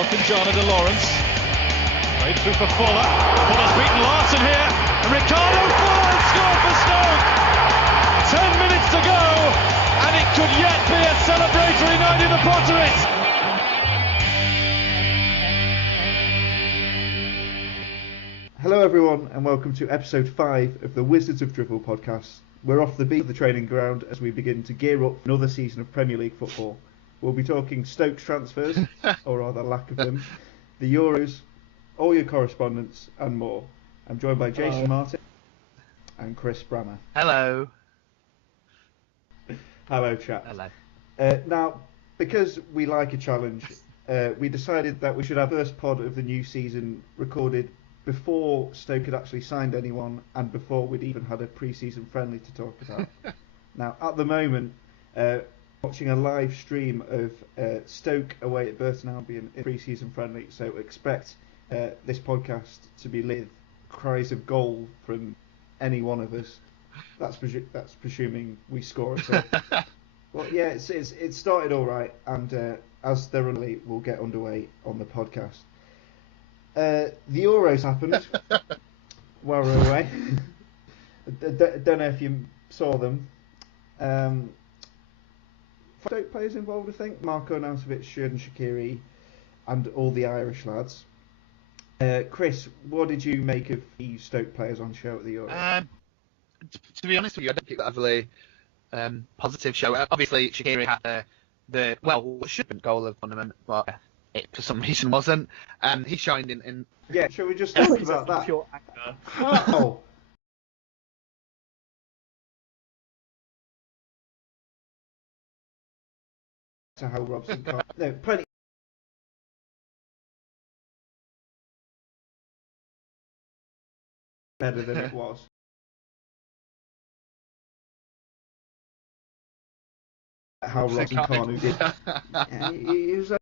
Jonathan John de Lawrence. Played through for Fuller. Fuller's beaten Larson here. And Ricardo Fuller has scored for Stoke. 10 minutes to go. And it could yet be a celebratory night in the Potteries. Hello everyone and welcome to episode 5 of the Wizards of Drivel podcast. We're off the beat of the training ground as we begin to gear up for another season of Premier League football. We'll be talking Stoke's transfers, or rather lack of them, the Euros, all your correspondence and more. I'm joined by Jason Martin and Chris Brammer. Hello. Hello chaps. Hello. Now, because we like a challenge, we decided that we should have the first pod of the new season recorded before Stoke had actually signed anyone and before we'd even had a pre-season friendly to talk about. Now, at the moment, watching a live stream of Stoke away at Burton Albion in pre-season friendly, so expect this podcast to be lit with cries of goal from any one of us. That's presuming we score a goal. Well, yeah, it started all right, and as they're early, we'll get underway on the podcast. The Euros happened while we were away. Don't know if you saw them. 5 Stoke players involved, I think. Marko Arnautovic, Shaqiri, and all the Irish lads. Chris, what did you make of the Stoke players on show at the Euros? To be honest with you, I don't think that overly positive show. Obviously, Shaqiri had the should have been goal of the tournament, but it for some reason wasn't. He shined in. Yeah, shall we just talk about that? Pure anger. How? To how Robson can't. No, plenty. Better than it was. How Robson Kanu did. Yeah, he was.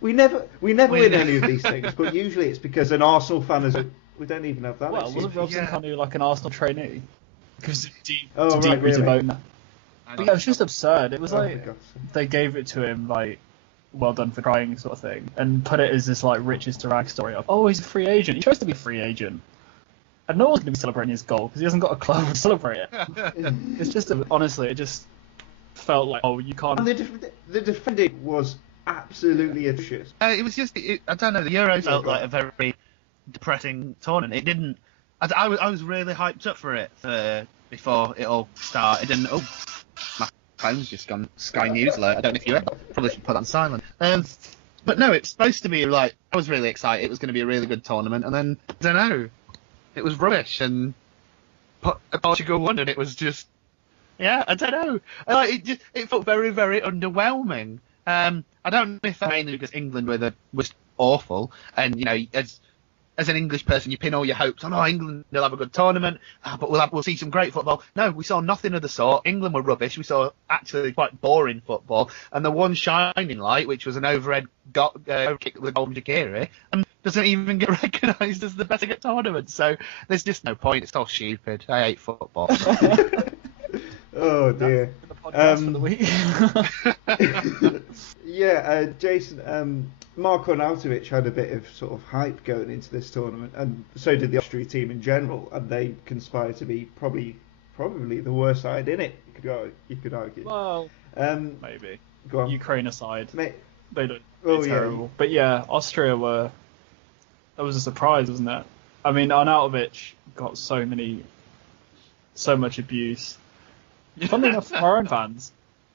We never win any of these things, but usually it's because an Arsenal fan is. We don't even have that. Well, wasn't Robson Kanu like an Arsenal trainee? Because really? But yeah, it was just absurd. It was they gave it to him like, well done for trying sort of thing, and put it as this like riches to rag story of, oh, he's a free agent. He chose to be a free agent, and no one's going to be celebrating his goal because he hasn't got a club to celebrate it. It's just honestly, it just felt like, oh, you can't. And the defending was absolutely atrocious. It was just, I don't know, the Euros felt like a very depressing tournament. It didn't. I was really hyped up for it before it all started, and my phone's just gone Sky News alert. I don't know if you probably should put that on silent. But no, it's supposed to be like, I was really excited. It was going to be a really good tournament, and then I don't know, it was rubbish, and Portugal won, and it was just. Yeah, I don't know. It felt very, very underwhelming. I don't know if that's mainly because England was awful, and you know, as an English person, you pin all your hopes on, England will have a good tournament, but we'll see some great football. No, we saw nothing of the sort. England were rubbish. We saw actually quite boring football, and the one shining light, which was an overhead kick with Golden Shaqiri, doesn't even get recognised as the best at tournament. So there's just no point. It's all stupid. I hate football. Oh dear. The podcast for the week. Yeah, Jason. Marko Arnautovic had a bit of sort of hype going into this tournament, and so did the Austria team in general, and they conspired to be probably the worst side in it. You could argue. Well, maybe. Go on. Ukraine aside, they look terrible. Yeah. But yeah, Austria that was a surprise, wasn't it? I mean, Arnautovic got so much abuse. Funnily enough, from our own fans.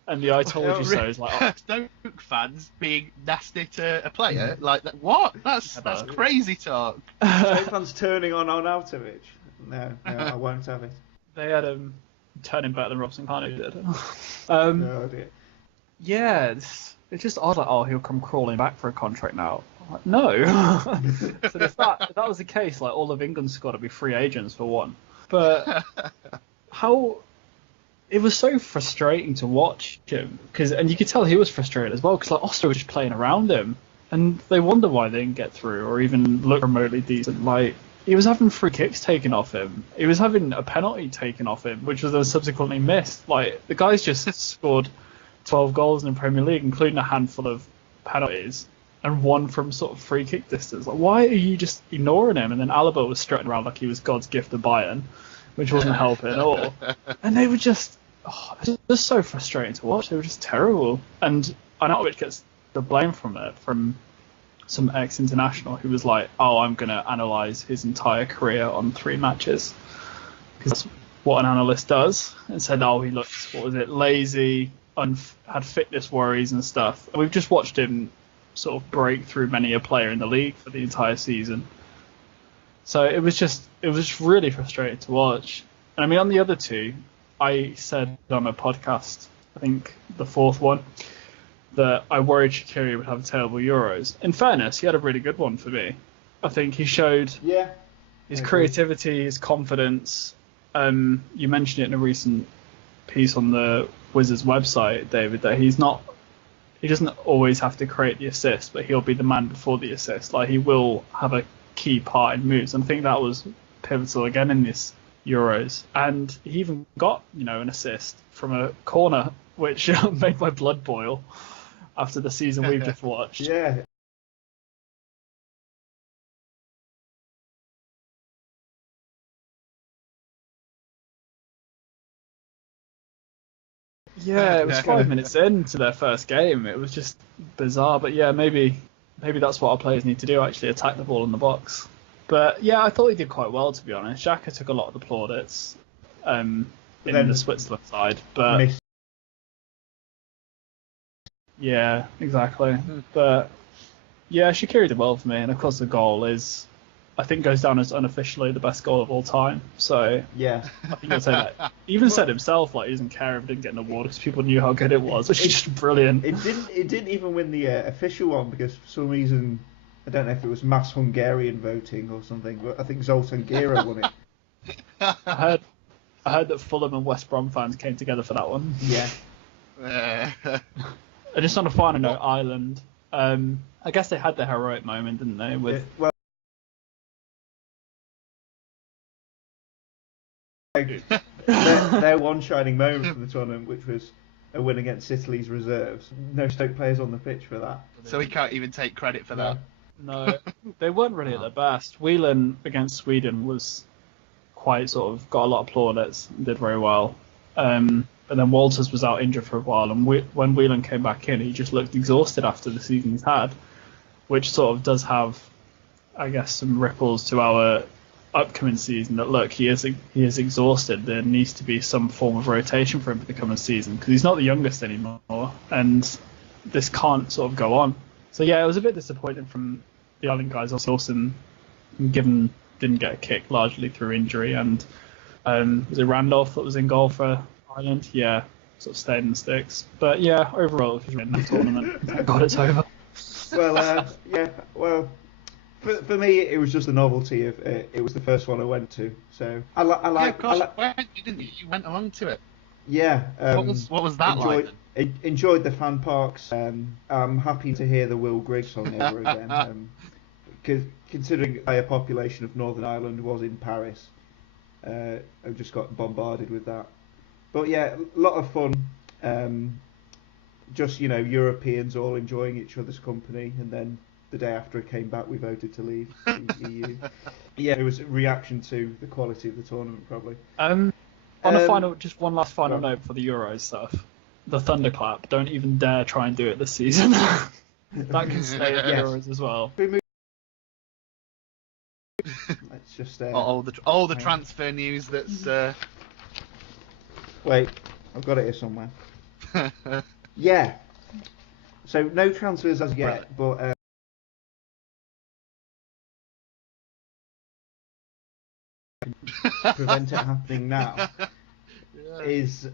And the I told you so is like... Stoke fans being nasty to a player? Like, what? That's crazy talk. Stoke fans turning on Arnautovic? No, I won't have it. They had him turning better than Robson Kanu did. No idea. Yeah, it's just odd, like, he'll come crawling back for a contract now. Like, no. So if that was the case, like, all of England's got to be free agents for one. But how... It was so frustrating to watch him, and you could tell he was frustrated as well, because like Austria was just playing around him. and they wonder why they didn't get through or even look remotely decent. Like, he was having free kicks taken off him. He was having a penalty taken off him, which was then subsequently missed. Like, the guy's just scored 12 goals in the Premier League, including a handful of penalties, and one from sort of free kick distance. Like, why are you just ignoring him? And then Alaba was strutting around like he was God's gift to Bayern, which wasn't helping at all. And they were just, it was just so frustrating to watch. They were just terrible. And Arnautovic gets the blame from it, from some ex-international who was like, I'm going to analyse his entire career on 3 matches. Because that's what an analyst does. And said, he looked, lazy, had fitness worries and stuff. And we've just watched him sort of break through many a player in the league for the entire season. So it was just really frustrating to watch. And I mean, on the other 2, I said on a podcast, I think the 4th one, that I worried Shaqiri would have terrible Euros. In fairness, he had a really good one for me. I think he showed his creativity, his confidence. You mentioned it in a recent piece on the Wizards website, David, that he doesn't always have to create the assist, but he'll be the man before the assist. Like, he will have a key part in moves. And I think that was pivotal again in this Euros. And he even got, an assist from a corner, which made my blood boil after the season we've just watched. Yeah. Yeah, it was 5 minutes into their first game. It was just bizarre. But yeah, maybe that's what our players need to do, actually attack the ball in the box. But yeah, I thought he did quite well, to be honest. Xhaka took a lot of the plaudits in the Switzerland side. But yeah, exactly. But yeah, Shaqiri did well for me. And of course the goal I think goes down as unofficially the best goal of all time. So yeah, I think he'll say that. He even said himself, like, he doesn't care if it didn't get an award because people knew how good it was, which is just brilliant. It didn't even win the official one because for some reason, I don't know if it was mass Hungarian voting or something, but I think Zoltan Gera won it. I heard that Fulham and West Brom fans came together for that one. Yeah. And just on a final note, Ireland. I guess they had their heroic moment, didn't they? With their one shining moment from the tournament, which was a win against Italy's reserves. No Stoke players on the pitch for that. So he can't even take credit for that. No, they weren't really at their best. Whelan against Sweden was quite got a lot of plaudits and did very well. And then Walters was out injured for a while, and when Whelan came back in, he just looked exhausted after the season he's had, which sort of does have, I guess, some ripples to our upcoming season. That look, he is exhausted. There needs to be some form of rotation for him for the coming season because he's not the youngest anymore, and this can't sort of go on. So yeah, it was a bit disappointing from the Ireland guys. Also, Wilson, given didn't get a kick largely through injury, and was it Randolph that was in goal for Ireland? Yeah, sort of stayed in the sticks. But yeah, overall, it was in the tournament. Thank God it's over. Well, for me, it was just the novelty of it was the first one I went to, so I like. You went along to it. Yeah. What was that like? Enjoyed the fan parks. I'm happy to hear the Will Griggs song over again. Considering a population of Northern Ireland was in Paris, I just got bombarded with that. But yeah, a lot of fun. Just Europeans all enjoying each other's company, and then the day after it came back, we voted to leave the EU. Yeah, it was a reaction to the quality of the tournament, probably. On a final, just one last final note for the Euros stuff. The thunderclap. Don't even dare try and do it this season. That can stay at the Euros as well. Let's just all the transfer news that's. Wait, I've got it here somewhere. Yeah. So no transfers as yet, but. Prevent it happening now is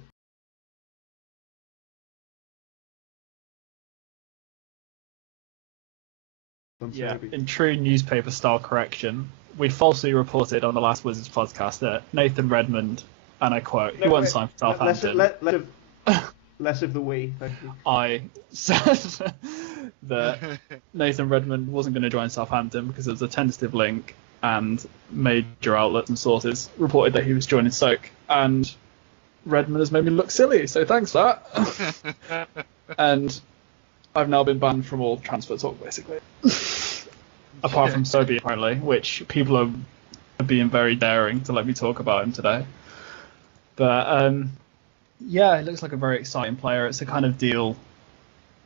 in true newspaper style correction, we falsely reported on the last Wizards podcast that Nathan Redmond, and I quote, he won't sign for Southampton. Less of the we, thank you. I said that Nathan Redmond wasn't going to join Southampton because it was a tentative link, and major outlets and sources reported that he was joining Stoke, and Redmond has made me look silly, so thanks for that. And I've now been banned from all transfer talk, basically. Apart from Sobhi, apparently, which people are being very daring to let me talk about him today. But yeah, it looks like a very exciting player. It's the kind of deal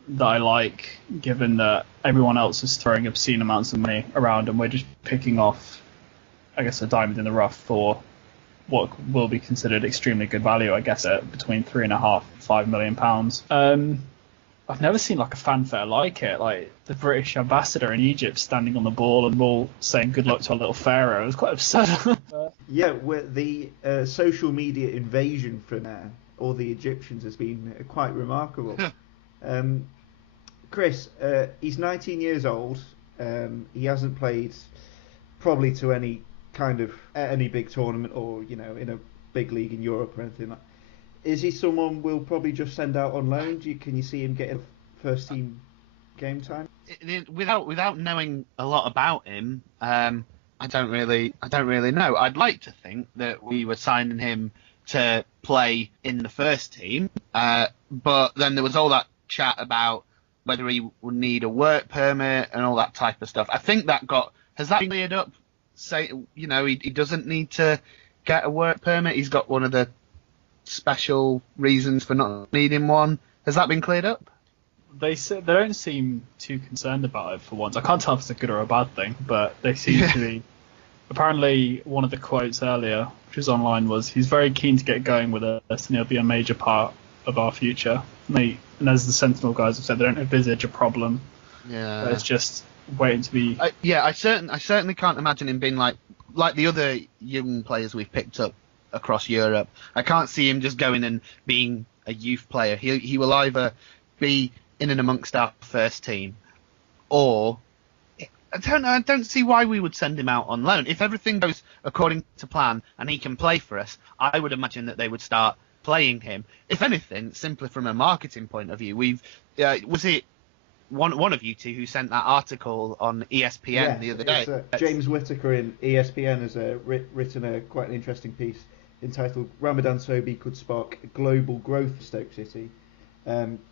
that I like, given that everyone else is throwing obscene amounts of money around and we're just picking off, I guess, a diamond in the rough for what will be considered extremely good value, I guess, at between £3.5 and £5 million. I've never seen like a fanfare like it, like the British ambassador in Egypt standing on the ball and all saying good luck to our little pharaoh. It was quite absurd. Yeah, the social media invasion from all the Egyptians has been quite remarkable. Chris, he's 19 years old. He hasn't played probably to any big tournament or in a big league in Europe or anything like that. Is he someone we'll probably just send out on loan? Can you see him getting first team game time? Without knowing a lot about him, I don't really know. I'd like to think that we were signing him to play in the first team, but then there was all that chat about whether he would need a work permit and all that type of stuff. I think has that been cleared up? Say, he doesn't need to get a work permit. He's got one of the special reasons for not needing one. Has that been cleared up? They don't seem too concerned about it for once. I can't tell if it's a good or a bad thing, but they seem to be. Apparently, one of the quotes earlier, which was online, was he's very keen to get going with us and he'll be a major part of our future. And as the Sentinel guys have said, they don't envisage a problem. Yeah. It's just waiting to be. I certainly can't imagine him being like the other young players we've picked up across Europe. I can't see him just going and being a youth player. He will either be in and amongst our first team, or I don't see why we would send him out on loan. If everything goes according to plan and he can play for us, I would imagine that they would start playing him. If anything, simply from a marketing point of view, was it one of you two who sent that article on ESPN the other day? James Whittaker in ESPN has written quite an interesting piece entitled "Ramadan Sobhi could spark global growth for Stoke City."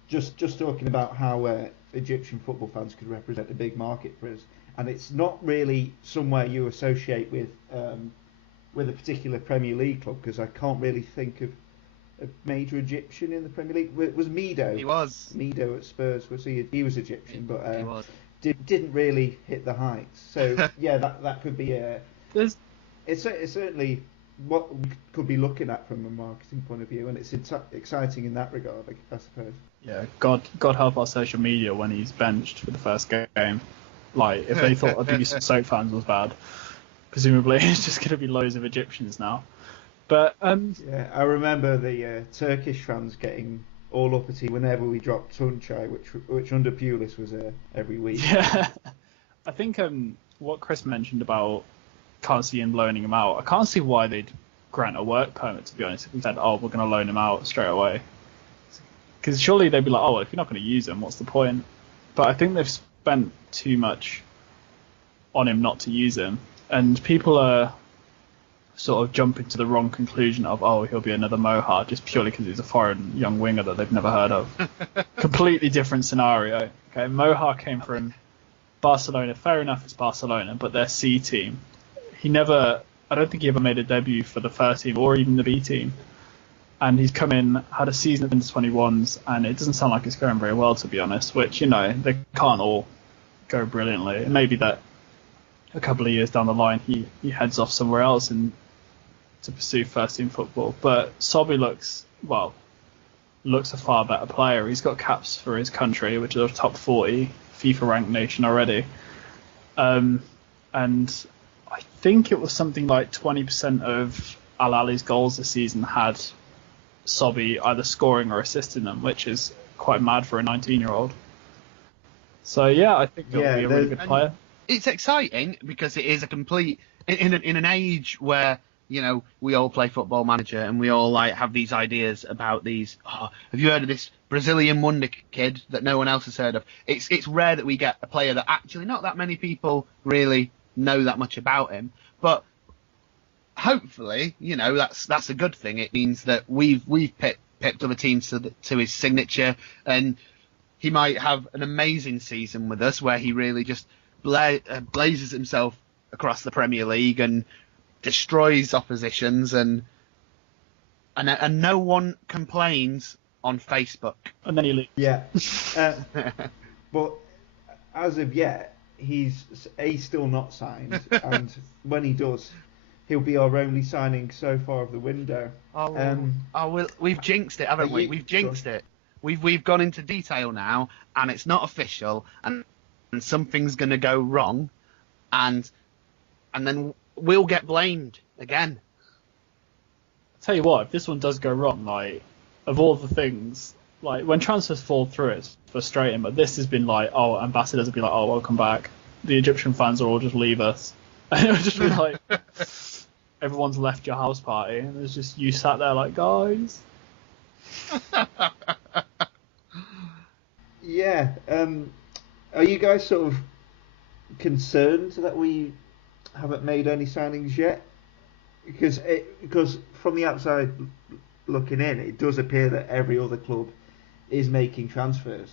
Just talking about how Egyptian football fans could represent a big market for us, and it's not really somewhere you associate with a particular Premier League club, because I can't really think of a major Egyptian in the Premier League. Was Mido? He was. Mido at Spurs. Was he? He was Egyptian, but he was. Didn't really hit the heights. So yeah, that could be a. It's certainly what we could be looking at from a marketing point of view, and it's exciting in that regard, I suppose. Yeah, God help our social media when he's benched for the first game. Like, if they thought maybe some Stoke fans was bad, presumably it's just going to be loads of Egyptians now. But yeah, I remember the Turkish fans getting all uppity whenever we dropped Tunçay, which under Pulis was every week. Yeah, I think what Chris mentioned about can't see him loaning him out. I can't see why they'd grant a work permit, to be honest, if we said, we're going to loan him out straight away. Because surely they'd be like, if you're not going to use him, what's the point? But I think they've spent too much on him not to use him, and people are sort of jumping to the wrong conclusion of, he'll be another Moha just purely because he's a foreign young winger that they've never heard of. Completely different scenario. Okay, Moha came from Barcelona. Fair enough, it's Barcelona, but their C team. I don't think he ever made a debut for the first team or even the B team. And he's come in, had a season of under-21s, and it doesn't sound like it's going very well, to be honest, which, they can't all go brilliantly. It may be that a couple of years down the line he heads off somewhere else and to pursue first-team football. But Sobhi looks a far better player. He's got caps for his country, which is a top 40 FIFA-ranked nation already. And I think it was something like 20% of Al Ahly's goals this season had Sobhi either scoring or assisting them, which is quite mad for a 19-year-old. So yeah, I think he'll be a really good player. It's exciting because it is a complete in an age where we all play Football Manager and we all like have these ideas about these. Oh, have you heard of this Brazilian wonder kid that no one else has heard of? It's rare that we get a player that actually not that many people really know that much about him, but hopefully, that's a good thing. It means that we've picked other teams to his signature, and he might have an amazing season with us where he really just blazes himself across the Premier League and destroys oppositions, and no one complains on Facebook. And then he leaves. Yeah. But as of yet, he's still not signed, and when he does, he'll be our only signing so far of the window. We've jinxed it, haven't we? We've jinxed it. We've gone into detail now, and it's not official, and something's going to go wrong, and then we'll get blamed again. I'll tell you what, if this one does go wrong, like, of all the things, like, when transfers fall through, it's frustrating, but this has been like, ambassadors will be like, welcome back. The Egyptian fans will all just leave us. And it'll just be like, everyone's left your house party, and it's just you sat there like, guys. Yeah. Are you guys sort of concerned that we haven't made any signings yet? Because from the outside looking in, it does appear that every other club is making transfers.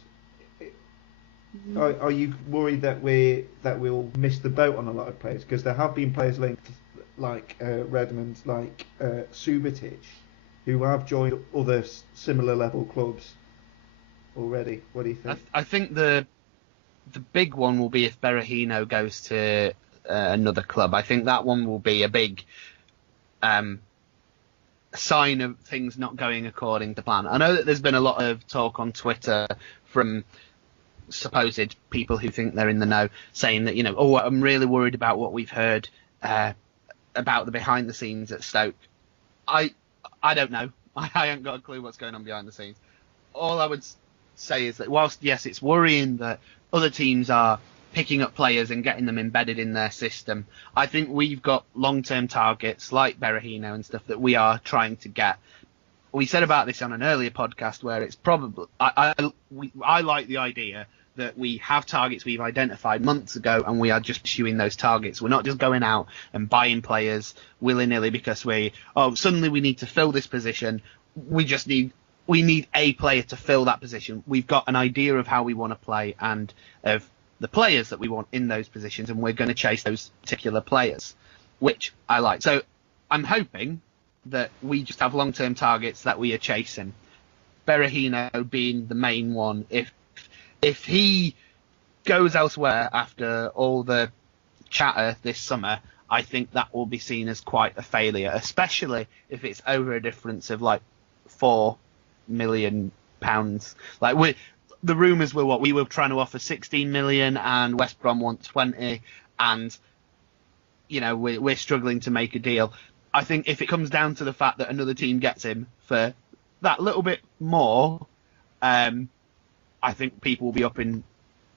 Are you worried that we'll miss the boat on a lot of players? Because there have been players linked, like Redmond, like Subhatic, who have joined other similar level clubs already. What do you think? I think the big one will be if Berahino goes to another club. I think that one will be a big sign of things not going according to plan. I know that there's been a lot of talk on Twitter from supposed people who think they're in the know, saying that, I'm really worried about what we've heard about the behind the scenes at Stoke. I don't know. I haven't got a clue what's going on behind the scenes. All I would say is that whilst, yes, it's worrying that other teams are picking up players and getting them embedded in their system, I think we've got long-term targets like Berahino and stuff that we are trying to get. We said about this on an earlier podcast where it's probably I like the idea that we have targets we've identified months ago and we are just pursuing those targets. We're not just going out and buying players willy-nilly because suddenly we need to fill this position. We need a player to fill that position. We've got an idea of how we want to play and of the players that we want in those positions, and we're going to chase those particular players, which I like. So I'm hoping that we just have long-term targets that we are chasing. Berahino being the main one. If he goes elsewhere after all the chatter this summer, I think that will be seen as quite a failure, especially if it's over a difference of like £4 million. Like the rumours were we were trying to offer 16 million and West Brom want 20, and we're struggling to make a deal. I think if it comes down to the fact that another team gets him for that little bit more, I think people will be up in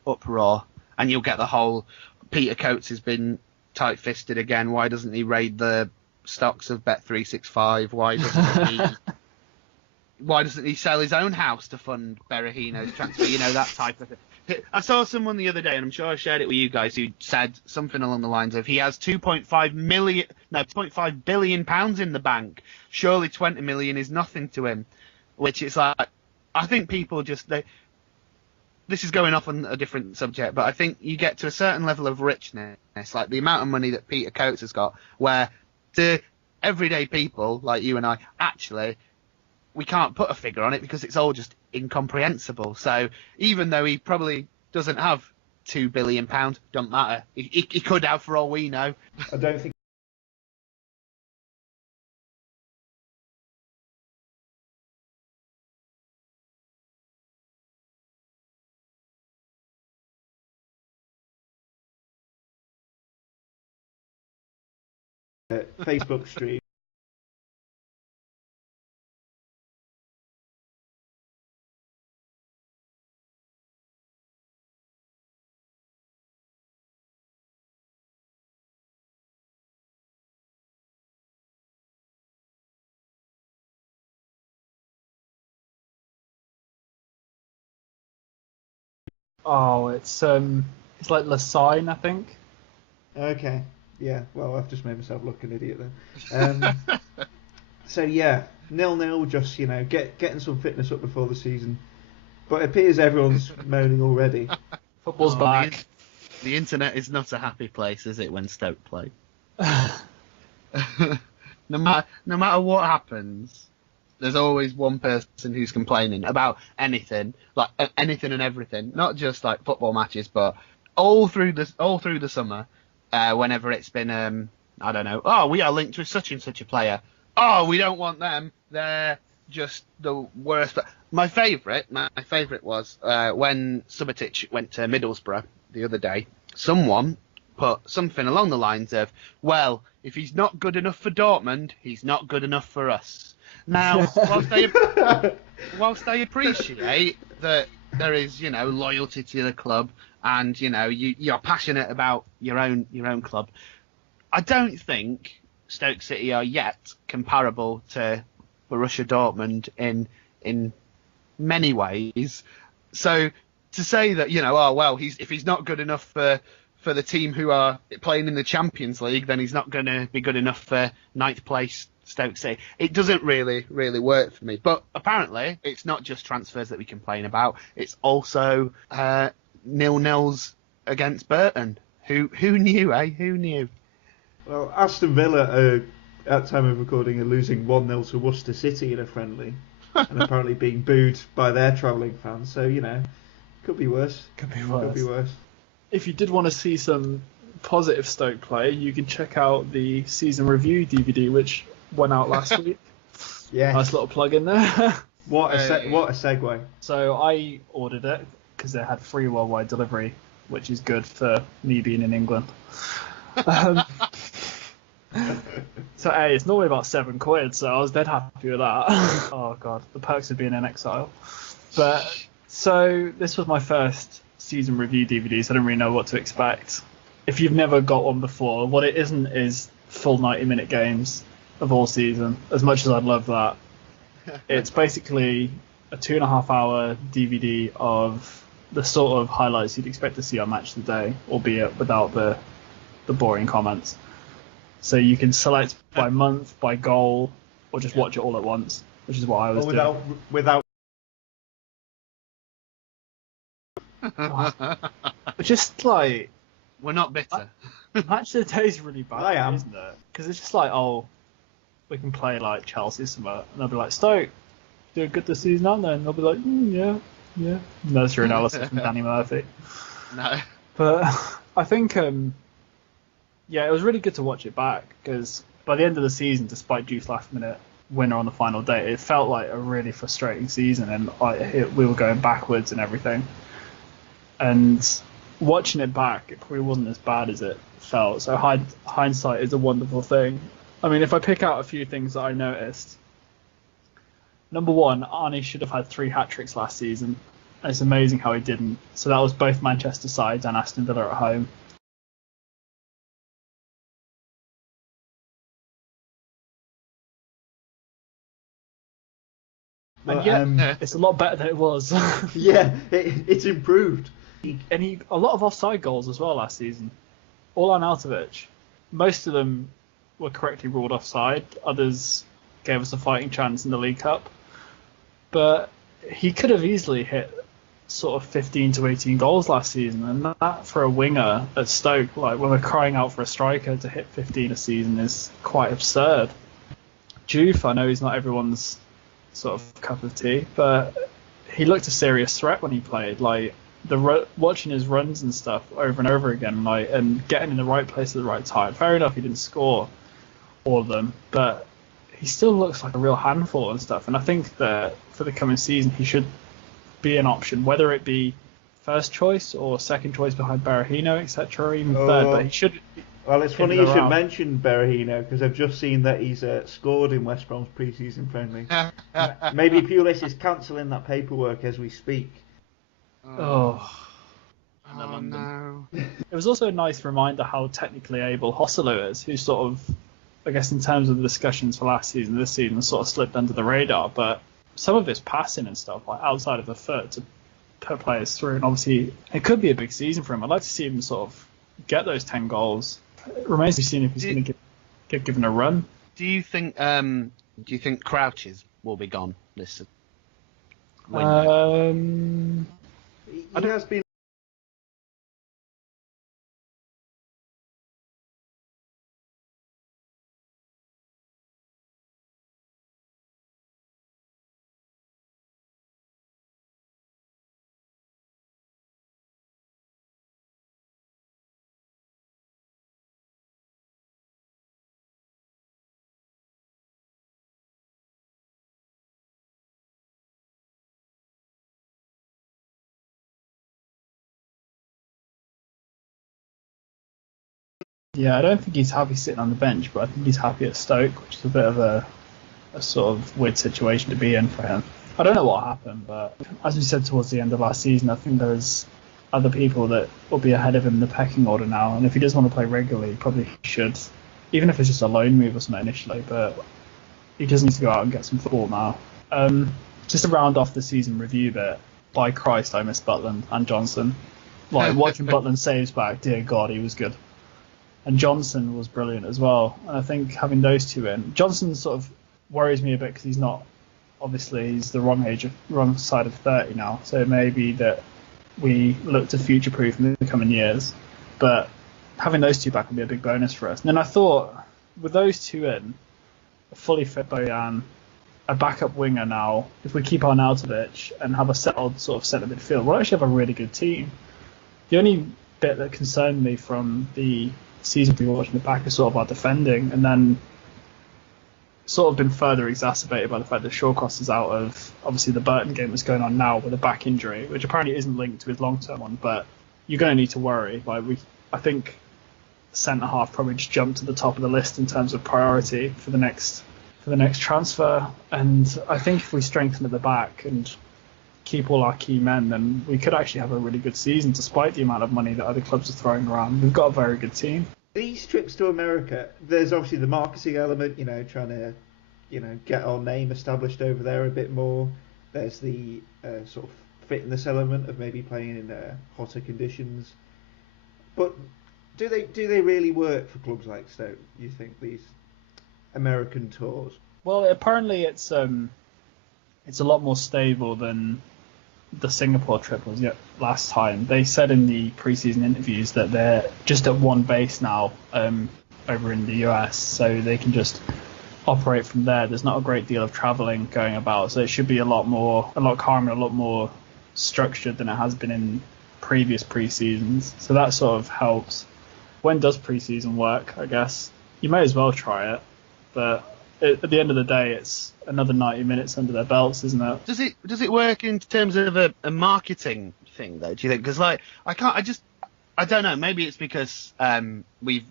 uproar, and you'll get the whole Peter Coates has been tight-fisted again. Why doesn't he raid the stocks of Bet365? Why doesn't he sell his own house to fund Berahino's transfer? That type of thing. I saw someone the other day, and I'm sure I shared it with you guys, who said something along the lines of he has 2.5 billion pounds in the bank. Surely 20 million is nothing to him. Which is like, I think people this is going off on a different subject, but I think you get to a certain level of richness, like the amount of money that Peter Coates has got, where to everyday people like you and I, actually, we can't put a figure on it because it's all just incomprehensible. So even though he probably doesn't have £2 billion, don't matter. He could have, for all we know. I don't think Facebook stream Oh, it's like Lasagne, I think. Okay. Yeah. Well, I've just made myself look an idiot then. So yeah, 0-0. Just getting some fitness up before the season. But it appears everyone's moaning already. Football's back. The internet is not a happy place, is it, when Stoke play? No matter what happens, there's always one person who's complaining about anything, like anything and everything, not just like football matches, but all through the summer, whenever it's been I don't know, oh, we are linked with such and such a player. Oh, we don't want them. They're just the worst. But my favourite was when Subotic went to Middlesbrough the other day. Someone put something along the lines of, well, if he's not good enough for Dortmund, he's not good enough for us. Now, whilst I appreciate that there is, loyalty to the club and, you're passionate about your own club, I don't think Stoke City are yet comparable to Borussia Dortmund in many ways. So to say that, if he's not good enough for the team who are playing in the Champions League, then he's not going to be good enough for ninth place Stoke City. It doesn't really work for me. But apparently, it's not just transfers that we complain about. It's also 0-0s against Burton. Who knew, eh? Who knew? Well, Aston Villa, at the time of recording, are losing 1-0 to Worcester City in a friendly, and apparently being booed by their travelling fans. So, could be worse. Could be worse. Could be worse. If you did want to see some positive Stoke play, you can check out the season review DVD, which went out last week. Yeah. Nice little plug in there. What a segue. So I ordered it because they had free worldwide delivery, which is good for me being in England. So it's normally about £7, so I was dead happy with that. Oh god, the perks of being in exile. But so this was my first season review DVD, so I don't really know what to expect. If you've never got one before, what it isn't is full 90-minute games of all season, as much as I'd love that. It's basically a 2.5-hour DVD of the sort of highlights you'd expect to see on Match of the Day, albeit without the boring comments. So you can select by month, by goal, or just watch it all at once, which is what I was doing. Without. Just like, we're not bitter. Match of the Day is really bad, I am. isn't it? Because it's just like, we can play like Chelsea somewhere, and they'll be like, Stoke, doing good this season, aren't they? And they'll be like, yeah. Nursery analysis from Danny Murphy. No. But I think, it was really good to watch it back, because by the end of the season, despite Juice's last-minute winner on the final day, it felt like a really frustrating season, and we were going backwards and everything. And watching it back, it probably wasn't as bad as it felt. So hindsight is a wonderful thing. I mean, if I pick out a few things that I noticed, number one, Arnie should have had 3 hat-tricks last season. And it's amazing how he didn't. So that was both Manchester sides and Aston Villa at home. And yet, it's a lot better than it was. Yeah, it's improved. And a lot of offside goals as well last season. All on Arnautovic. Most of them were correctly ruled offside. Others gave us a fighting chance in the League Cup. But he could have easily hit sort of 15 to 18 goals last season. And that for a winger at Stoke, like when we're crying out for a striker to hit 15 a season, is quite absurd. Juve, I know he's not everyone's sort of cup of tea, but he looked a serious threat when he played. Like watching his runs and stuff over and over again, like, and getting in the right place at the right time. Fair enough, he didn't score all of them, but he still looks like a real handful and stuff. And I think that for the coming season, he should be an option, whether it be first choice or second choice behind Berahino, etc., or even third. But he should. Well, it's funny you should mention Berahino, because I've just seen that he's scored in West Brom's pre-season friendly. Maybe Pulis is cancelling that paperwork as we speak. Oh no. It was also a nice reminder how technically able Hosselu is, who sort of, I guess in terms of the discussions for last season, this season sort of slipped under the radar, but some of his passing and stuff, like outside of the foot, to put players through, and obviously it could be a big season for him. I'd like to see him sort of get those 10 goals. It remains to be seen if he's going to get given a run. Do you think Crouches will be gone this window? He has been. Yeah, I don't think he's happy sitting on the bench, but I think he's happy at Stoke, which is a bit of a sort of weird situation to be in for him. I don't know what happened, but as we said towards the end of last season, I think there's other people that will be ahead of him in the pecking order now, and if he does want to play regularly, he probably should, even if it's just a loan move or something initially, but he just needs to go out and get some football now. Just to round off the season review bit, by Christ, I miss Butland and Johnson. Like, watching Butland saves back, dear God, he was good. And Johnson was brilliant as well. And I think having those two in, Johnson sort of worries me a bit because he's the wrong side of 30 now. So maybe that we look to future-proof in the coming years. But having those two back would be a big bonus for us. And then I thought, with those two in, a fully fit Bojan, a backup winger now, if we keep Arnautovic and have a settled sort of centre midfield, we'll actually have a really good team. The only bit that concerned me from the season we watched in the back is sort of our defending, and then sort of been further exacerbated by the fact that Shawcross is out of obviously the Burton game that's going on now with a back injury, which apparently isn't linked to his long-term one, but you're going to need to worry. I think centre half probably just jumped to the top of the list in terms of priority for the next transfer, and I think if we strengthen at the back and keep all our key men, then we could actually have a really good season despite the amount of money that other clubs are throwing around. We've got a very good team. These trips to America, there's obviously the marketing element, trying to, get our name established over there a bit more. There's the sort of fitness element of maybe playing in hotter conditions. But do they really work for clubs like Stoke, you think, these American tours? Well, apparently it's a lot more stable than the Singapore trip was last time. They said in the preseason interviews that they're just at one base now over in the US, so they can just operate from there. There's not a great deal of travelling going about, so it should be a lot calmer, a lot more structured than it has been in previous preseasons. So that sort of helps. When does preseason work? I guess you may as well try it, but at the end of the day, it's another 90 minutes under their belts, isn't it? Does it work in terms of a marketing thing though? Do you think? Because I don't know. Maybe it's because we've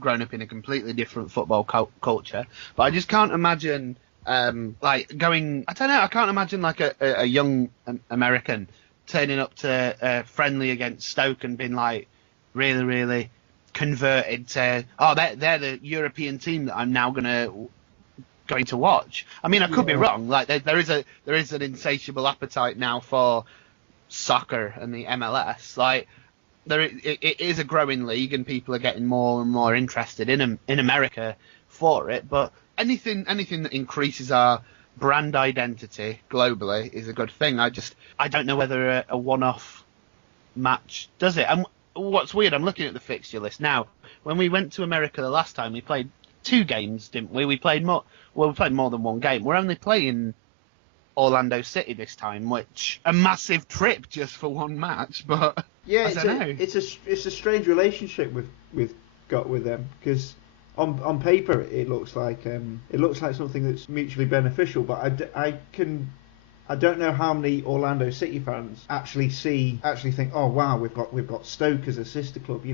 grown up in a completely different football culture, but I just can't imagine going. I don't know. I can't imagine like a young American turning up to friendly against Stoke and being like really, really converted to they're the European team that I'm now going to watch. I mean, I could be wrong. Like there is an insatiable appetite now for soccer and the MLS. Like it is a growing league, and people are getting more and more interested in America for it. But anything that increases our brand identity globally is a good thing. I don't know whether a one-off match does it. And what's weird, I'm looking at the fixture list now. When we went to America the last time, we played 2 games, didn't we? We played more than one game. We're only playing Orlando City this time, which a massive trip just for one match. But yeah, I don't know. It's a strange relationship we've got with them, because on paper it looks like something that's mutually beneficial. But I don't know how many Orlando City fans actually think, oh wow, we've got Stoke as a sister club,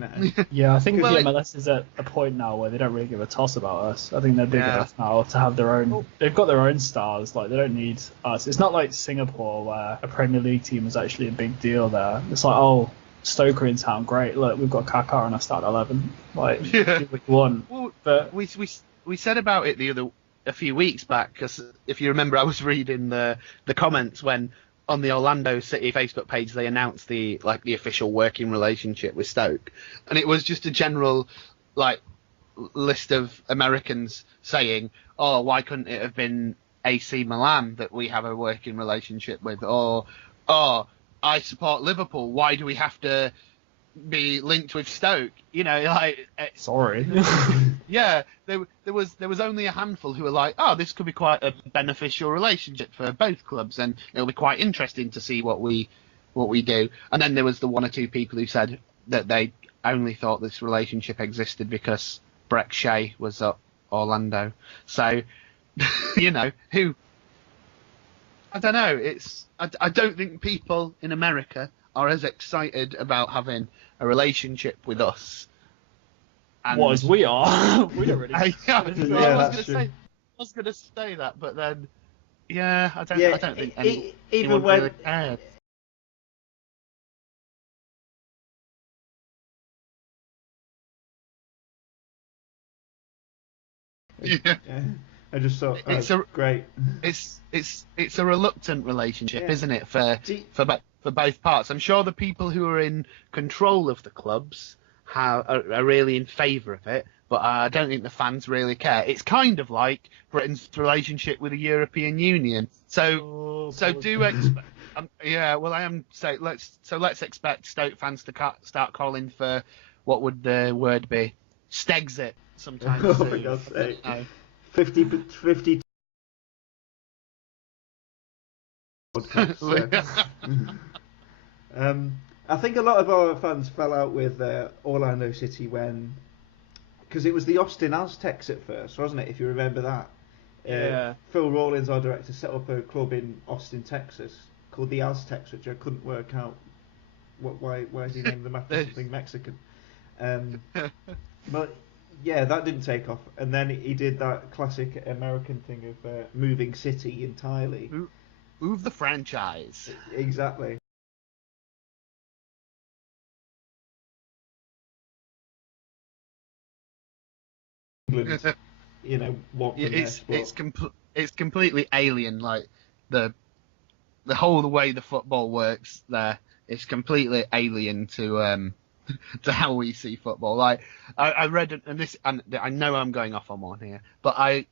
Yeah, I think the MLS is at a point now where they don't really give a toss about us. I think they're big enough now to have their own. They've got their own stars. Like, they don't need us. It's not like Singapore where a Premier League team is actually a big deal there. It's like, oh, Stoke are in town, great. Look, we've got Kaká on our start 11. Like, do what you want. Well, but we said about it a few weeks back, because if you remember, I was reading the comments when on the Orlando City Facebook page, they announced the official working relationship with Stoke, and it was just a general list of Americans saying, "Oh, why couldn't it have been AC Milan that we have a working relationship with?" Or, "Oh, I support Liverpool. Why do we have to be linked with Stoke?" Sorry. Yeah, there was only a handful who were like, "Oh, this could be quite a beneficial relationship for both clubs, and it'll be quite interesting to see what we do." And then there was the one or two people who said that they only thought this relationship existed because Brexiteers was at Orlando. So, who? I don't know. I don't think people in America are as excited about having a relationship with us. As we are. We don't really. I was going to say that, but then, I don't think anyone really cares. Yeah. I just thought great. It's a reluctant relationship, isn't it, for both parts? I'm sure the people who are in control of the clubs are really in favour of it, but I don't think the fans really care. It's kind of like Britain's relationship with the European Union. So do expect. I am saying let's expect Stoke fans to start calling for, what would the word be? Stexit sometime soon. For God's sake. 50 podcasts. I think a lot of our fans fell out with Orlando City because it was the Austin Aztecs at first, wasn't it? If you remember that. Yeah. Phil Rawlins, our director, set up a club in Austin, Texas, called the Aztecs, which I couldn't work out. Why is he named them after something Mexican? But yeah, that didn't take off, and then he did that classic American thing of moving city entirely. Move the franchise. Exactly. England, it's completely alien. Like the whole way the football works there, it's completely alien to how we see football. Like I read, and I know I'm going off on one here, but I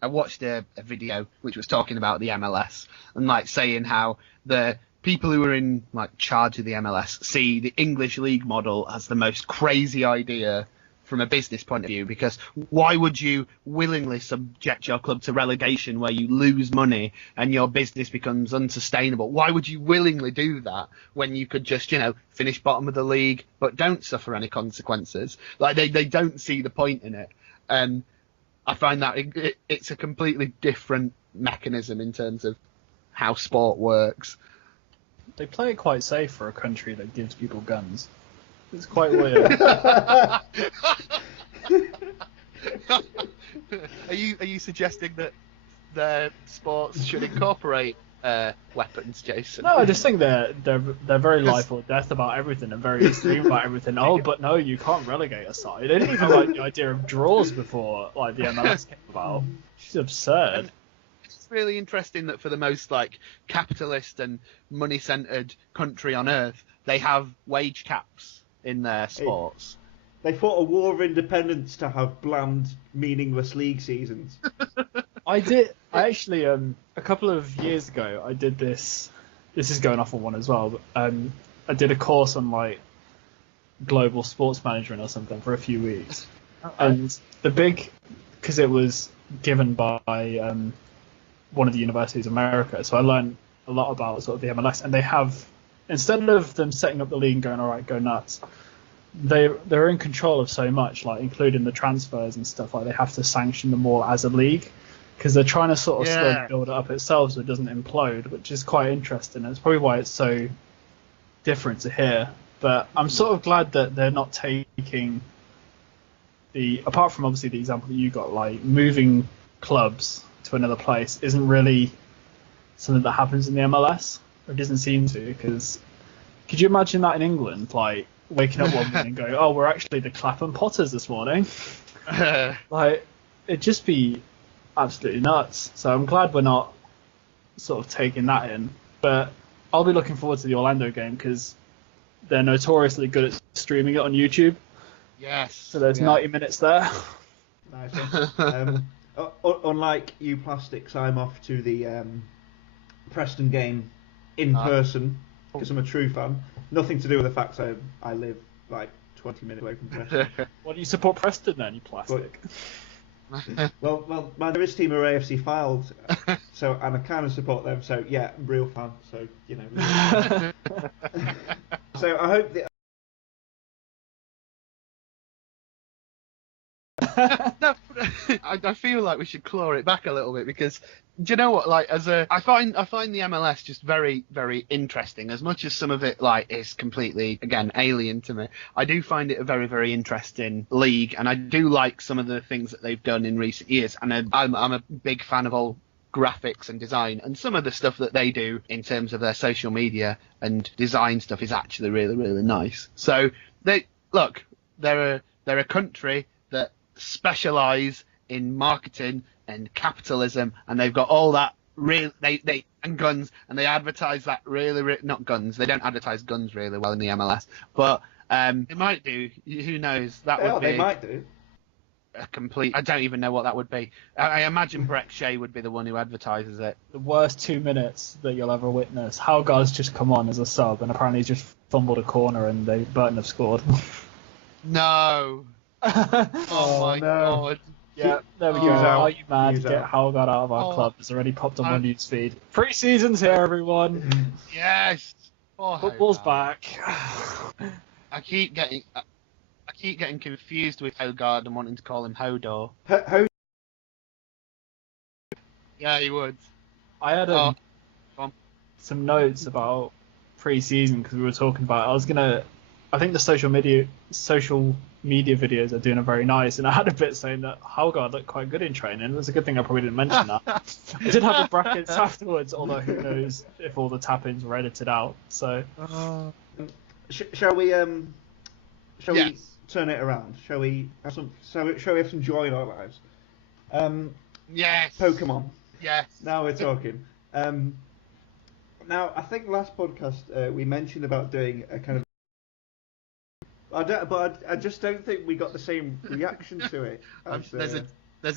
watched a video which was talking about the MLS and saying how the people who are in charge of the MLS see the English league model as the most crazy idea from a business point of view, because why would you willingly subject your club to relegation where you lose money and your business becomes unsustainable? Why would you willingly do that when you could just, finish bottom of the league but don't suffer any consequences? They don't see the point in it. And I find that it's a completely different mechanism in terms of how sport works. They play it quite safe for a country that gives people guns. It's quite weird. Are you suggesting that the sports should incorporate weapons, Jason? No, I just think they're very life or death about everything and very extreme about everything. Oh, but no, you can't relegate a side. They didn't even like the idea of draws before the MLS came about. It's absurd. It's really interesting that for the most capitalist and money-centered country on earth, they have wage caps in their sports. They fought a war of independence to have bland, meaningless league seasons. I actually a couple of years ago I did this. This is going off on one as well. But, I did a course on global sports management or something for a few weeks, and because it was given by one of the universities in America, so I learned a lot about sort of the MLS, and they have, instead of them setting up the league and going, all right, go nuts, they're in control of so much, including the transfers and stuff. They have to sanction them all as a league because they're trying to sort of slowly build it up itself so it doesn't implode, which is quite interesting. It's probably why it's so different to here. But I'm sort of glad that they're not taking apart from obviously the example that you got, moving clubs to another place isn't really something that happens in the MLS. It doesn't seem to, because could you imagine that in England, waking up one morning and going, oh, we're actually the Clapham Potters this morning? It'd just be absolutely nuts. So I'm glad we're not sort of taking that in. But I'll be looking forward to the Orlando game because they're notoriously good at streaming it on YouTube. Yes. So there's 90 minutes there. Nice. Unlike you plastics, I'm off to the Preston game in person because I'm a true fan. Nothing to do with the fact I live like 20 minutes away from Preston. Why do you support Preston then, you plastic? Well, my nearest team are AFC Filed, and I kind of support them. So yeah, I'm a real fan. So you know. So I hope that. No, I feel like we should claw it back a little bit because do you know what? Like, I find the MLS just very, very interesting. As much as some of it like is completely again alien to me, I do find it a very, very interesting league, and I do like some of the things that they've done in recent years. And I'm a big fan of all graphics and design, and some of the stuff that they do in terms of their social media and design stuff is actually really, really nice. So they're a country that specialize in marketing and capitalism, and they've got all that they and guns, and they advertise that really not guns. They don't advertise guns really well in the MLS, but they might do. Who knows? They might do. A complete. I don't even know what that would be. I imagine Brett Shea would be the one who advertises it. The worst 2 minutes that you'll ever witness. Haugar's just come on as a sub, and apparently he's just fumbled a corner, and Burton have scored. No. Oh my god. Yeah, there we go. Are you mad to get Haugar out of our club? It's already popped on my newsfeed. Pre-season's here, everyone. Yes. Football's back. I keep getting confused with Hogard and wanting to call him Hodor. Yeah, he would. I had some notes about pre-season because we were talking about. I think the social media videos are doing it very nice, and I had a bit saying that Haugar looked quite good in training. It's a good thing I probably didn't mention that. I did have the brackets afterwards, although who knows if all the tap-ins were edited out. So, shall we turn it around? Shall we have some joy in our lives? Yes. Pokemon. Yes. Now we're talking. Now I think last podcast we mentioned about doing a kind of. I just don't think we got the same reaction to it. There's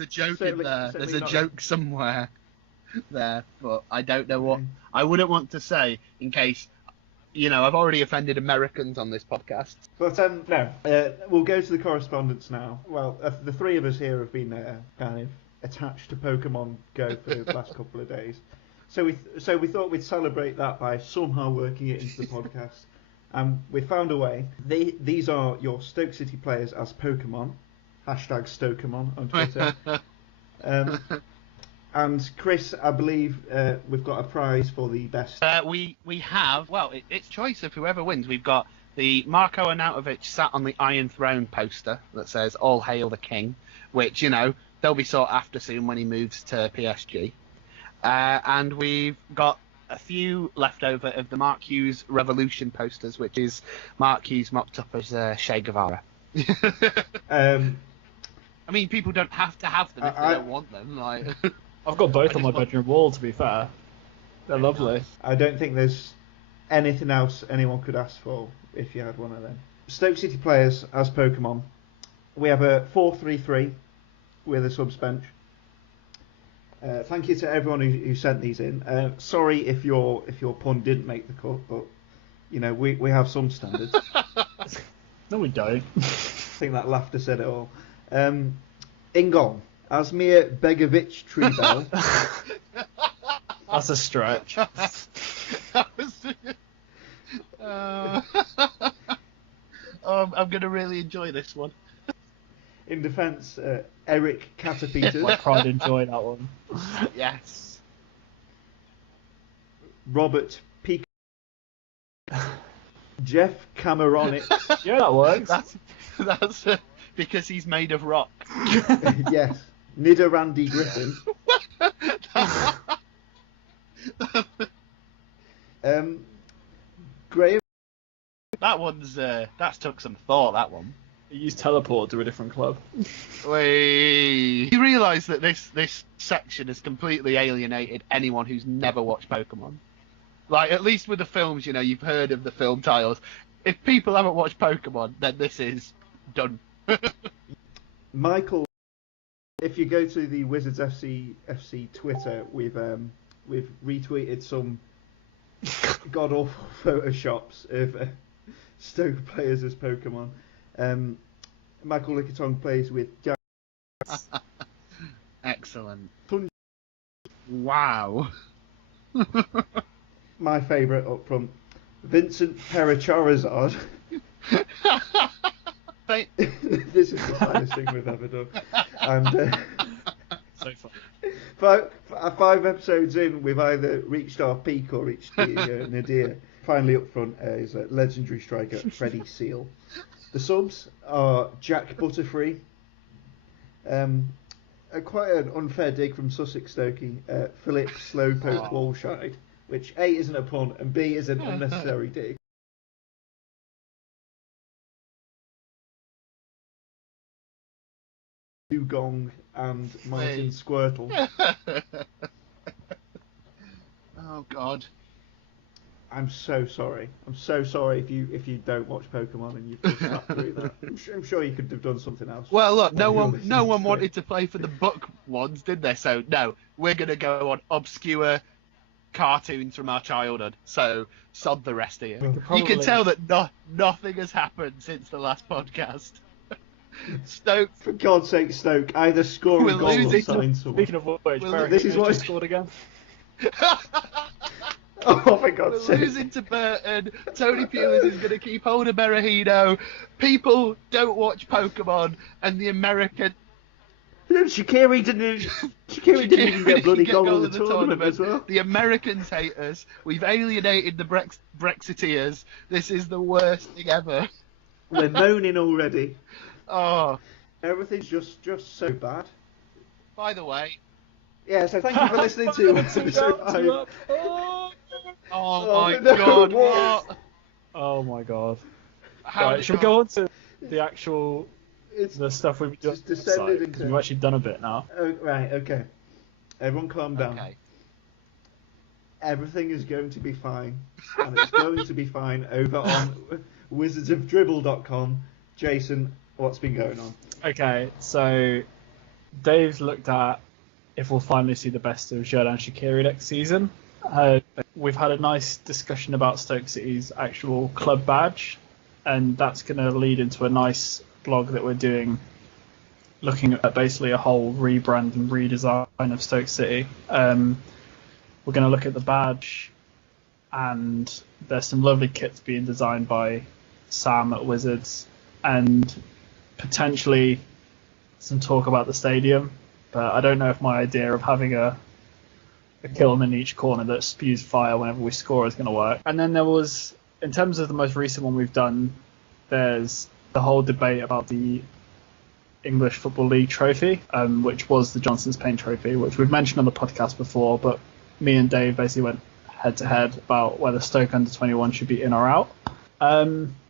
a joke in there. There's a joke somewhere there, but I don't know what. I wouldn't want to say in case, I've already offended Americans on this podcast. But we'll go to the correspondence now. Well, the three of us here have been kind of attached to Pokemon Go for the last couple of days, so we thought we'd celebrate that by somehow working it into the podcast. We found a way. These are your Stoke City players as Pokemon. #Stokemon on Twitter. And Chris, I believe we've got a prize for the best. We have. Well, it's choice of whoever wins. We've got the Marko Arnautovic sat on the Iron Throne poster that says "All Hail the King," which they'll be sought after soon when he moves to PSG. And we've got a few left over of the Mark Hughes Revolution posters, which is Mark Hughes mocked up as Che Guevara. I mean, people don't have to have them if they don't want them. Like, I've got both on my bedroom wall, to be fair. They're lovely. I don't think there's anything else anyone could ask for if you had one of them. Stoke City players as Pokemon. We have a 4-3-3 with a subs bench. Thank you to everyone who sent these in. Sorry if your pun didn't make the cut, but we have some standards. No, we don't. I think that laughter said it all. In goal, Asmir Begovic Drivel. That's a stretch. I'm going to really enjoy this one. In defence, Eric Catapeters. My pride enjoy that one. Yes. Robert Peak. Jeff Cameronic. Yeah, that works. That's because he's made of rock. Yes. Nida Randy Griffin. Graham. That one's that's took some thought. That one. You use teleport to a different club. Wait. You realise that this section has completely alienated anyone who's never watched Pokemon. Like, at least with the films, you know, you've heard of the film titles. If people haven't watched Pokemon, then this is done. Michael, if you go to the Wizards FC Twitter, we've retweeted some god awful photoshops of Stoke players as Pokemon. Michael Lickertong plays with Jack. Excellent. Wow. My favourite up front, Vincent Paracharizard. This is the finest thing we've ever done. And So funny. five episodes in, we've either reached our peak or reached the nadir. Finally up front is legendary striker Freddie Seal. The subs are Jack Butterfree. Quite an unfair dig from Sussex Stokey, Philip Slowpoke Walshide, which A isn't a pun and B is an unnecessary dig. Dugong and Martin Squirtle. Oh God. I'm so sorry. I'm so sorry if you don't watch Pokemon and you've just sat through that. I'm sure you could have done something else. Well, look, no one wanted to play for the book ones, did they? So no, we're gonna go on obscure cartoons from our childhood. So sod the rest of you. You can tell that nothing has happened since the last podcast. Stoke. For God's sake, Stoke, either score a goal or sign someone. Speaking of which, this is what just scored again. Oh, for God's We're sake. losing to Burton. Tony Pulis is going to keep hold of Berahino. People don't watch Pokemon, and the American... Shaqiri didn't even get a bloody goal in the tournament as well. The Americans hate us. We've alienated the Brexiteers. This is the worst thing ever. We're moaning already. Oh. Everything's just so bad. By the way... Yeah, so thank you for listening to episode 5. Oh my no, God, what? what? Oh my God. How Right, should we go on to the actual the stuff we've done? just descended into- We've actually done a bit now. Oh, right, okay. Everyone calm down. Okay. Everything is going to be fine. And it's going to be fine over on wizardsofdribble.com. Jason, what's been going on? Okay, so Dave's looked at if we'll finally see the best of Jordan Shaqiri next season. We've had a nice discussion about Stoke City's actual club badge, and that's going to lead into a nice blog that we're doing, looking at basically a whole rebrand and redesign of Stoke City. We're going to look at the badge, and there's some lovely kits being designed by Sam at Wizards, and potentially some talk about the stadium. But I don't know if my idea of having a kiln in each corner that spews fire whenever we score is going to work. And then there was, in terms of the most recent one we've done, there's the whole debate about the English Football League trophy, which was the Johnson's Paint trophy, which we've mentioned on the podcast before, but me and Dave basically went head to head about whether Stoke under 21 should be in or out.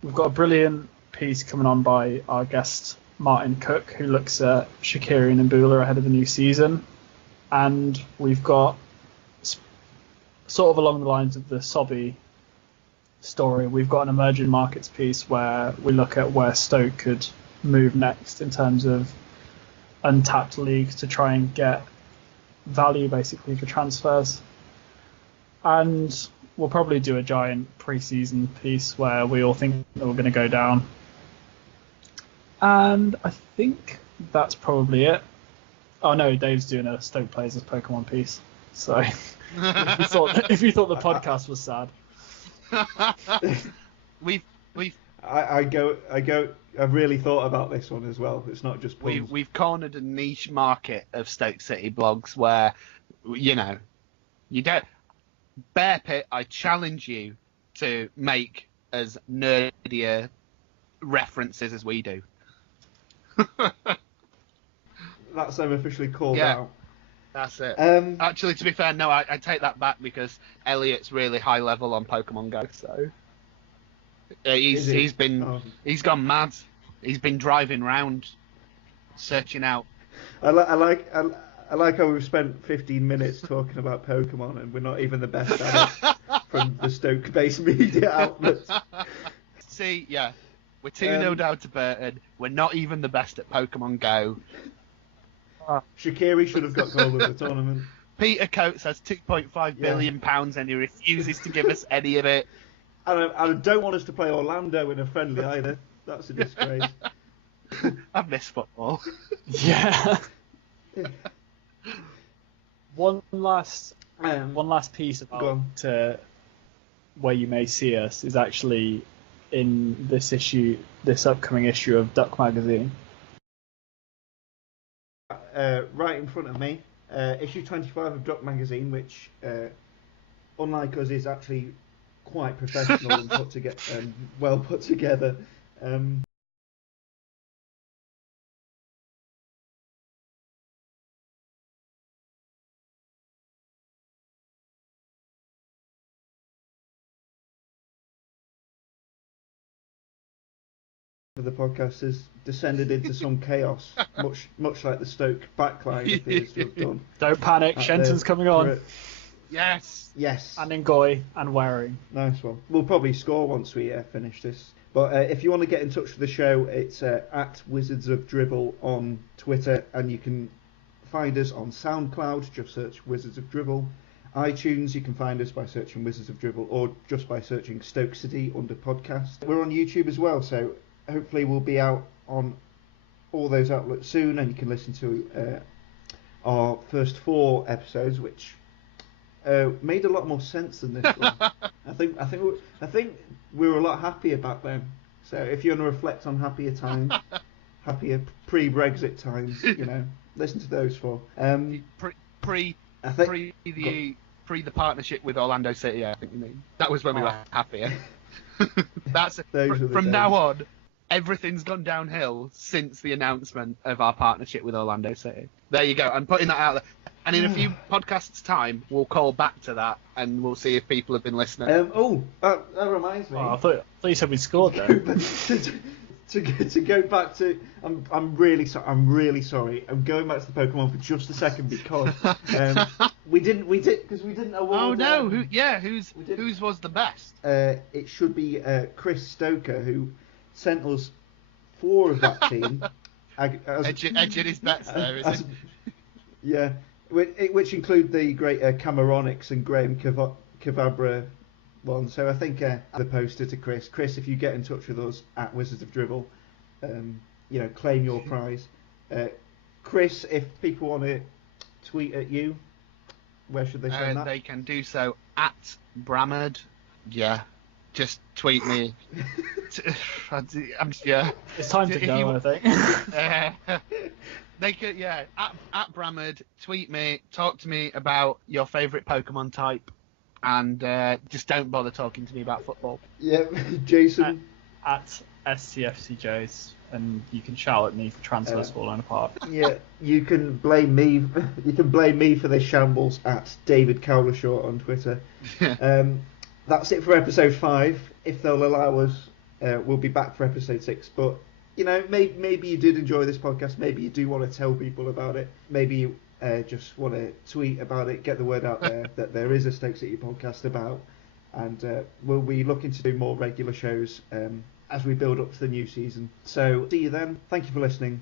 We've got a brilliant piece coming on by our guest Martin Cook, who looks at Shaqiri and Mbula ahead of the new season. And we've got, sort of along the lines of the Sobhi story, we've got an emerging markets piece where we look at where Stoke could move next in terms of untapped leagues to try and get value basically for transfers. And we'll probably do a giant pre-season piece where we all think that we're going to go down. And I think that's probably it. Oh no, Dave's doing a Stoke Players as Pokemon piece. So if you thought the podcast was sad. I've really thought about this one as well. It's not just puns. We've cornered a niche market of Stoke City blogs where, you know, you don't... Bear Pit, I challenge you to make as nerdier references as we do. That's them officially called out. That's it. Actually, to be fair, no, I take that back because Elliot's really high level on Pokemon Go, so he's gone mad. He's been driving round, searching out. I like how we've spent 15 minutes talking about Pokemon and we're not even the best at it. from the Stoke-based media outlets. See, yeah, we're 2-0 down to Burton. We're not even the best at Pokemon Go. Shaqiri should have got goal of the tournament. Peter Coates has £2.5 billion and he refuses to give us any of it. And I don't want us to play Orlando in a friendly either. That's a disgrace. I miss football. Yeah. One last piece about where you may see us is actually in this upcoming issue of Duck magazine. Right in front of me, issue 25 of Duck magazine, which, unlike us, is actually quite professional and well put together. The podcast has descended into some chaos, much like the Stoke backline appears to have done. Don't panic, Shenton's coming on. Yes. And Ngoy and Waring. Nice one. We'll probably score once we finish this. But if you want to get in touch with the show, it's at Wizards of Drivel on Twitter, and you can find us on SoundCloud. Just search Wizards of Drivel. iTunes, you can find us by searching Wizards of Drivel, or just by searching Stoke City under podcast. We're on YouTube as well, so hopefully we'll be out on all those outlets soon, and you can listen to our first 4 episodes, which made a lot more sense than this one. I think we were a lot happier back then. So if you want to reflect on happier times, happier pre-Brexit times, listen to those 4. Pre the partnership with Orlando City, I think you mean. That was when we were happier. From now on, everything's gone downhill since the announcement of our partnership with Orlando City. There you go. I'm putting that out there. And in a few podcasts' time, we'll call back to that and we'll see if people have been listening. That reminds me. Oh, I thought you said we scored then. to go back to, I'm really sorry. I'm going back to the Pokemon for just a second because we didn't award. Oh no! Whose was the best? It should be Chris Stoker, who sent us 4 of that team. Edging his bets there, is it? Yeah, which include the great Cameronics and Graham Cavabra one. So I think the poster to Chris. Chris, if you get in touch with us at Wizards of Drivel, claim your prize. Chris, if people want to tweet at you, where should they send that? They can do so at Bramard. Yeah, just tweet me. It's time to go, I think. They could, at Bramard, tweet me, talk to me about your favourite Pokemon type, and just don't bother talking to me about football. Yeah, Jason. At STFCJs, and you can shout at me for transfers falling apart. Yeah, you can blame me. You can blame me for this shambles at David Cowlishaw on Twitter. That's it for episode 5. If they'll allow us, we'll be back for episode 6. But maybe you did enjoy this podcast. Maybe you do want to tell people about it. Maybe you just want to tweet about it, get the word out there that there is a Stoke City podcast about. And we'll be looking to do more regular shows as we build up to the new season. So see you then. Thank you for listening.